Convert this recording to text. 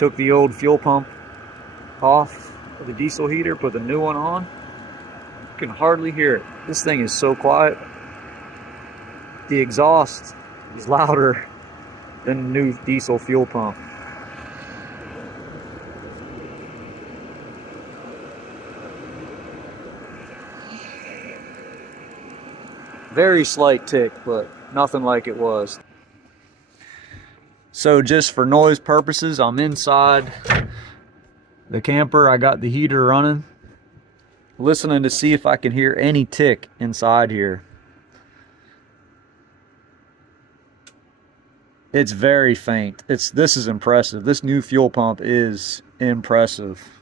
Took the old fuel pump off of the diesel heater, put the new one on. You can hardly hear it. This thing is so quiet. The exhaust is louder than the new diesel fuel pump. Very slight tick, but nothing like it was. So just for noise purposes, I'm inside the camper. I got the heater running, listening to see if I can hear any tick inside here. It's very faint. This is impressive. This new fuel pump is impressive.